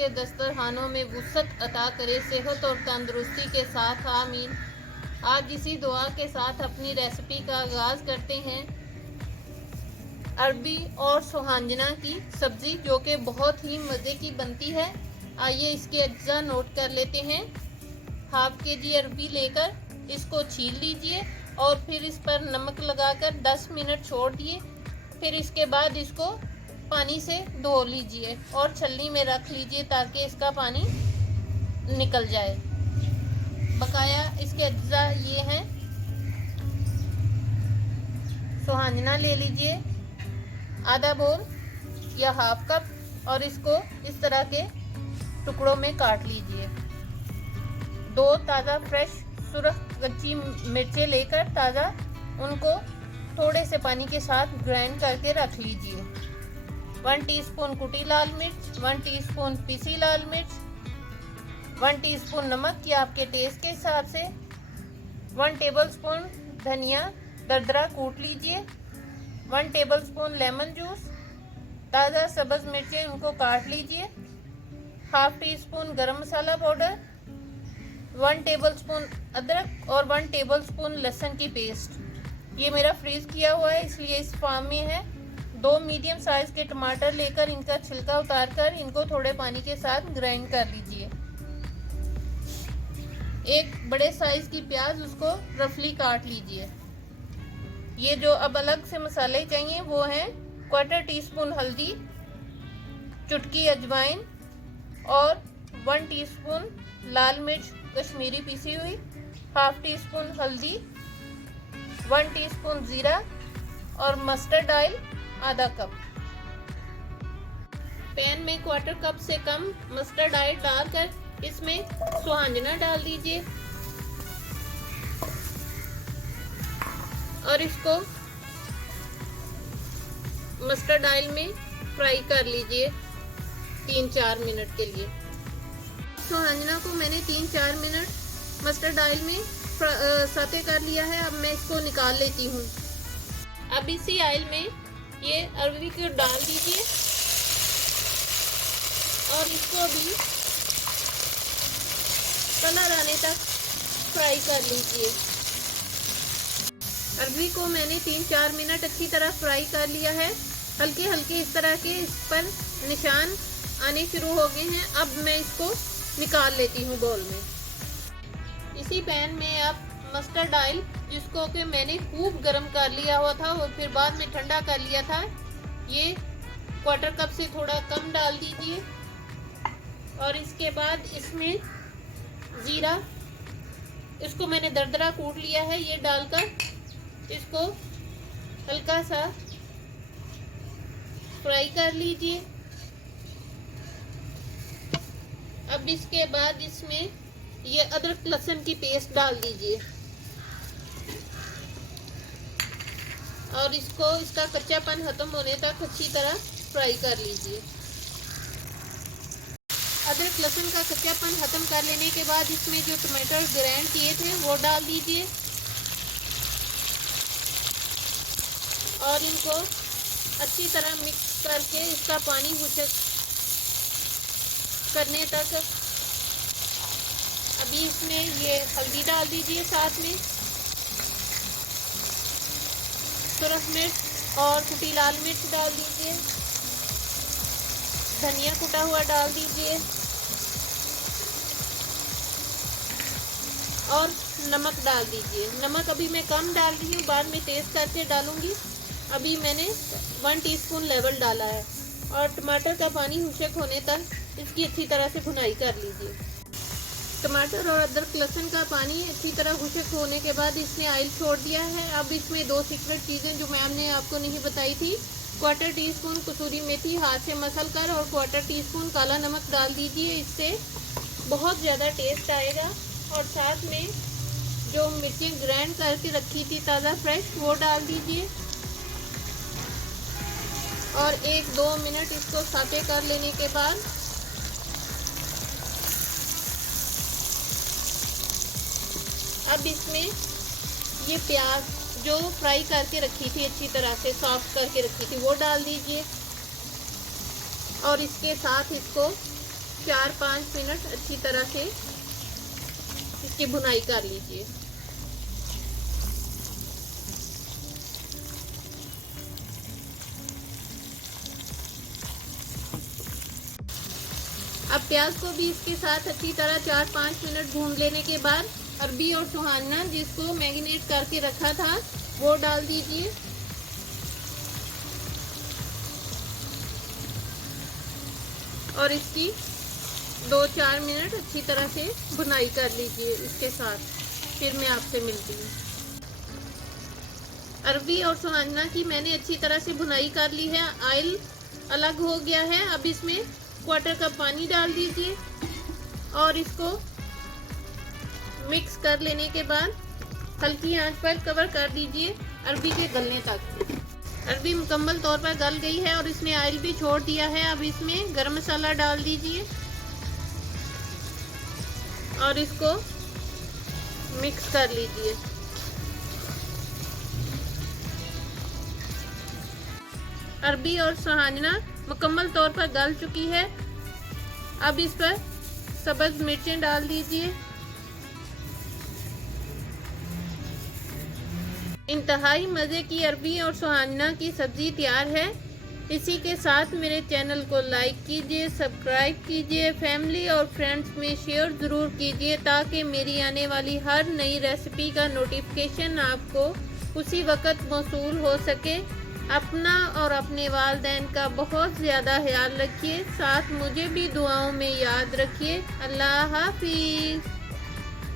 के दस्तरखानों में वुसअत अता करे, सेहत और तंदुरुस्ती के साथ, आमीन। आज इसी दुआ के साथ अपनी रेसिपी का आगाज़ करते हैं। अरबी और सुहांजना की सब्ज़ी, जो कि बहुत ही मज़े की बनती है। आइए इसके अज्जा नोट कर लेते हैं। हाफ केजी अरबी लेकर इसको छील लीजिए और फिर इस पर नमक लगाकर 10 मिनट छोड़ दिए। फिर इसके बाद इसको पानी से धो लीजिए और छलनी में रख लीजिए ताकि इसका पानी निकल जाए। बकाया इसके अज्जा ये हैं। सुहांजना ले लीजिए आधा बोल या हाफ कप और इसको इस तरह के टुकड़ों में काट लीजिए। 2 ताज़ा फ्रेश सुरख कच्ची मिर्चें लेकर ताज़ा उनको थोड़े से पानी के साथ ग्राइंड करके रख लीजिए। 1 टीस्पून कुटी लाल मिर्च, 1 टीस्पून पिसी लाल मिर्च, 1 टीस्पून नमक या आपके टेस्ट के हिसाब से, 1 टेबलस्पून धनिया दरदरा कूट लीजिए, 1 टेबलस्पून लेमन जूस, ताज़ा सब्ज़ मिर्चें उनको काट लीजिए, हाफ टी स्पून गरम मसाला पाउडर, 1 टेबलस्पून अदरक और 1 टेबलस्पून लहसुन की पेस्ट। ये मेरा फ्रीज किया हुआ है इसलिए इस फॉर्म में है। 2 मीडियम साइज के टमाटर लेकर इनका छिलका उतारकर इनको थोड़े पानी के साथ ग्राइंड कर लीजिए। 1 बड़े साइज की प्याज, उसको रफली काट लीजिए। ये जो अब अलग से मसाले चाहिए वो हैं 1/4 टीस्पून हल्दी, चुटकी अजवाइन और 1 टीस्पून लाल मिर्च कश्मीरी पीसी हुई, हाफ टी स्पून हल्दी, 1 टीस्पून जीरा और मस्टर्ड ऑयल आधा कप। पैन में 1/4 कप से कम मस्टर्ड ऑयल डालकर इसमें सुहांजना डाल दीजिए और इसको मस्टर्ड ऑयल में फ्राई कर लीजिए 3-4 मिनट के लिए। सुहांजना को मैंने 3-4 मिनट मस्टर्ड ऑयल में सौते कर लिया है। अब मैं इसको निकाल लेती हूँ। अब इसी ऑयल में ये अरबी को डाल दीजिए और इसको भी कलर आने तक फ्राई कर लीजिए। अरबी को मैंने 3-4 मिनट अच्छी तरह फ्राई कर लिया है। हल्के हल्के इस तरह के इस पर निशान आने शुरू हो गए हैं। अब मैं इसको निकाल लेती हूँ बाउल में। इसी पैन में आप मस्टर्ड ऑयल, जिसको कि मैंने खूब गर्म कर लिया हुआ था और फिर बाद में ठंडा कर लिया था, ये 1/4 कप से थोड़ा कम डाल दीजिए और इसके बाद इसमें जीरा, इसको मैंने दरदरा कूट लिया है, ये डालकर इसको हल्का सा फ्राई कर लीजिए। अब इसके बाद इसमें ये अदरक लहसुन की पेस्ट डाल दीजिए और इसको इसका कच्चापन खत्म होने तक अच्छी तरह फ्राई कर लीजिए। अदरक लहसुन का कच्चापन खत्म कर लेने के बाद इसमें जो टमाटर ग्राइंड किए थे वो डाल दीजिए और इनको अच्छी तरह मिक्स करके इसका पानी खुशक करने तक। अभी इसमें ये हल्दी डाल दीजिए, साथ में सुरख मिर्च और कुटी लाल मिर्च डाल दीजिए, धनिया कुटा हुआ डाल दीजिए और नमक डाल दीजिए। नमक अभी मैं कम डाल रही हूँ, बाद में टेस्ट करके डालूंगी। अभी मैंने 1 टीस्पून लेवल डाला है और टमाटर का पानी खुशक होने तक इसकी अच्छी तरह से भुनाई कर लीजिए। टमाटर और अदरक लहसुन का पानी अच्छी तरह खुशक होने के बाद इसने ऑयल छोड़ दिया है। अब इसमें 2 सीक्रेट चीज़ें जो मैम ने आपको नहीं बताई थी, 1/4 टीस्पून कसूरी मेथी हाथ से मसल कर और 1/4 टीस्पून काला नमक डाल दीजिए। इससे बहुत ज़्यादा टेस्ट आएगा। और साथ में जो मिर्चें ग्राइंड करके रखी थी ताज़ा फ्रेश, वो डाल दीजिए और 1-2 मिनट इसको सौते कर लेने के बाद अब इसमें ये प्याज जो फ्राई करके रखी थी, अच्छी तरह से सॉफ्ट करके रखी थी, वो डाल दीजिए और इसके साथ इसको 4-5 मिनट अच्छी तरह से इसकी भुनाई कर लीजिए। अब प्याज को भी इसके साथ अच्छी तरह 4-5 मिनट भून लेने के बाद अरबी और सुहाना जिसको मैरिनेट करके रखा था वो डाल दीजिए। और इसकी 2-4 मिनट अच्छी तरह से भुनाई कर लीजिए इसके साथ। फिर मैं आपसे मिलती हूँ। अरबी और सुहाना की मैंने अच्छी तरह से भुनाई कर ली है। ऑयल अलग हो गया है। अब इसमें 1/4 कप पानी डाल दीजिए और इसको मिक्स कर लेने के बाद हल्की आंच पर कवर कर दीजिए अरबी के गलने तक। अरबी मुकम्मल तौर पर गल गई है और इसने ऑयल भी छोड़ दिया है। अब इसमें गरम मसाला डाल दीजिए और इसको मिक्स कर लीजिए। अरबी और सुहाना मुकम्मल तौर पर गल चुकी है। अब इस पर सब्ज मिर्चें डाल दीजिए। इंतहाई मज़े की अरबी और सुहाना की सब्ज़ी तैयार है। इसी के साथ मेरे चैनल को लाइक कीजिए, सब्सक्राइब कीजिए, फैमिली और फ्रेंड्स में शेयर ज़रूर कीजिए ताकि मेरी आने वाली हर नई रेसिपी का नोटिफिकेशन आपको उसी वक्त मौसूल हो सके। अपना और अपने वालिदैन का बहुत ज़्यादा ख्याल रखिए। साथ मुझे भी दुआओं में याद रखिए। अल्लाह हाफिज़।